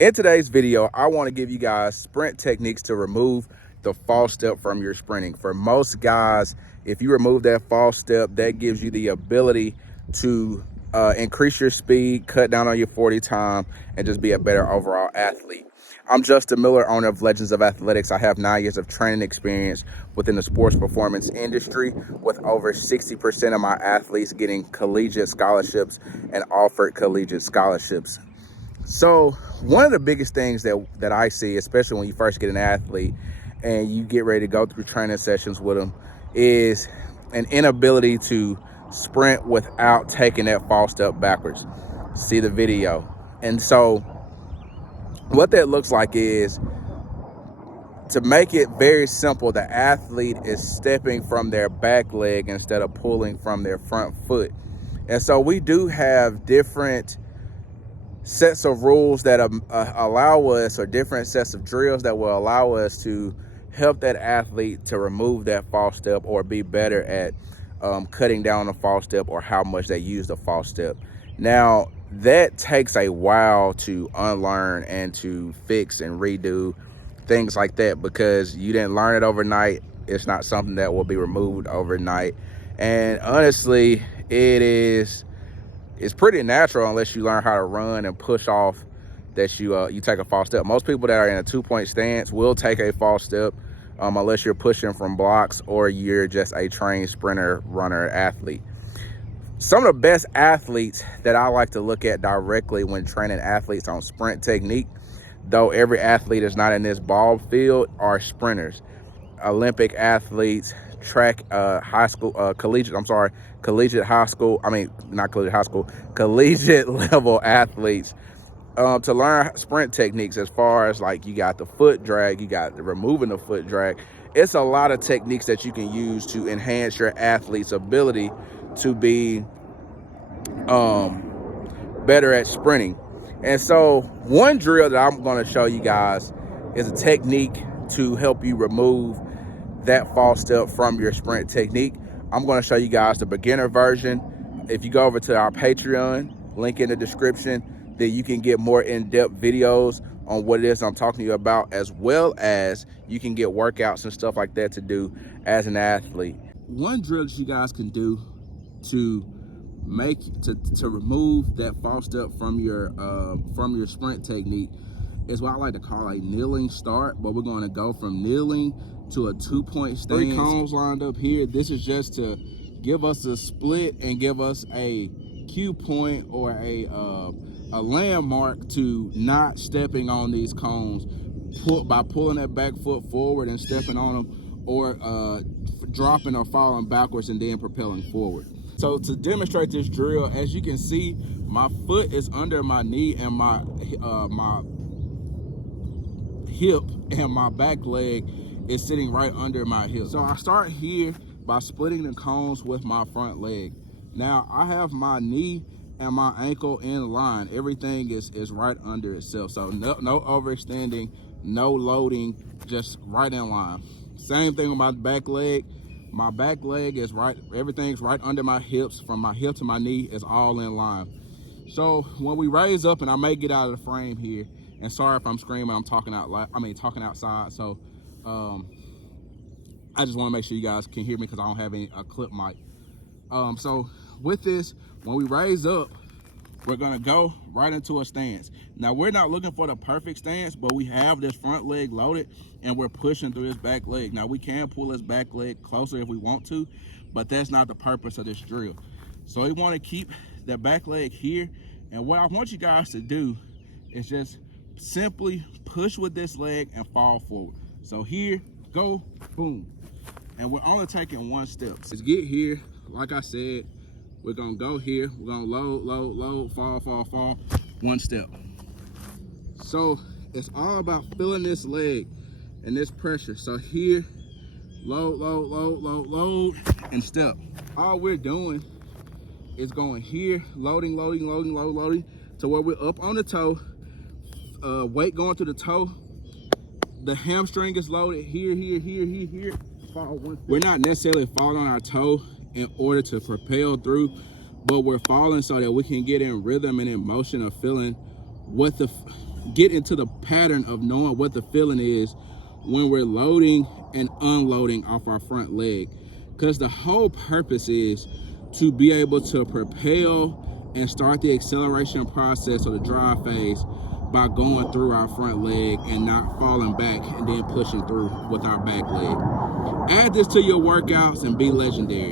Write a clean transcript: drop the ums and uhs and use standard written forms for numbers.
In today's video, I want to give you guys sprint techniques to remove the false step from your sprinting. For most guys, if you remove that false step, that gives you the ability to increase your speed, cut down on your 40 time, and just be a better overall athlete. I'm Justin Miller, owner of Legends of Athletics. I have 9 years of training experience within the sports performance industry, with over 60% of my athletes getting collegiate scholarships and offered collegiate scholarships. So one of the biggest things that I see, especially when you first get an athlete and you get ready to go through training sessions with them, is an inability to sprint without taking that false step backwards. See the video. And so what that looks like is, to make it very simple, the athlete is stepping from their back leg instead of pulling from their front foot. And so we do have different sets of rules that allow us, or different sets of drills that will allow us to help that athlete to remove that false step, or be better at cutting down the false step, or how much they use the false step. Now, that takes a while to unlearn and to fix and redo things like that, because you didn't learn it overnight. It's not something that will be removed overnight. And honestly, it's pretty natural unless you learn how to run and push off that you take a false step. Most people that are in a 2-point stance will take a false step, unless you're pushing from blocks or you're just a trained sprinter, runner, athlete. Some of the best athletes that I like to look at directly when training athletes on sprint technique, though every athlete is not in this ball field, are sprinters. Olympic athletes, track, collegiate level athletes, to learn sprint techniques. As far as, like, you got the foot drag, you got removing the foot drag. It's a lot of techniques that you can use to enhance your athlete's ability to be better at sprinting. And so one drill that I'm going to show you guys is a technique to help you remove that false step from your sprint technique. I'm going to show you guys the beginner version. If you go over to our Patreon, link in the description, then you can get more in-depth videos on what it is I'm talking to you about, as well as you can get workouts and stuff like that to do as an athlete. One drill that you guys can do to remove that false step from your sprint technique is what I like to call a kneeling start. But we're going to go from kneeling to a 2-point stance. 3 cones lined up here. This is just to give us a split and give us a cue point, or a landmark to not stepping on these cones by pulling that back foot forward and stepping on them, or dropping or falling backwards and then propelling forward. So to demonstrate this drill, as you can see, my foot is under my knee, and my hip and my back leg is sitting right under my hip. So I start here by splitting the cones with my front leg. Now I have my knee and my ankle in line. Everything is right under itself. So no overextending, no loading, just right in line. Same thing with my back leg. My back leg is right, everything's right under my hips. From my hip to my knee is all in line. So when we raise up, and I may get out of the frame here, and sorry if I'm screaming, I'm talking talking outside. So I just want to make sure you guys can hear me, because I don't have a clip mic. So with this, when we raise up, we're gonna go right into a stance. Now, we're not looking for the perfect stance, but we have this front leg loaded and we're pushing through this back leg. Now, we can pull this back leg closer if we want to, but that's not the purpose of this drill. So we want to keep that back leg here. And what I want you guys to do is just simply push with this leg and fall forward. So here, go, boom. And we're only taking 1 step. Let's get here. Like I said, we're gonna go here. We're gonna load, fall, 1 step. So it's all about feeling this leg and this pressure. So here, load, and step. All we're doing is going here, loading, to where we're up on the toe, weight going through the toe. The hamstring is loaded here. We're not necessarily falling on our toe in order to propel through, but we're falling so that we can get in rhythm and in motion of feeling what get into the pattern of knowing what the feeling is when we're loading and unloading off our front leg. Because the whole purpose is to be able to propel and start the acceleration process or the drive phase by going through our front leg and not falling back and then pushing through with our back leg. Add this to your workouts and be legendary.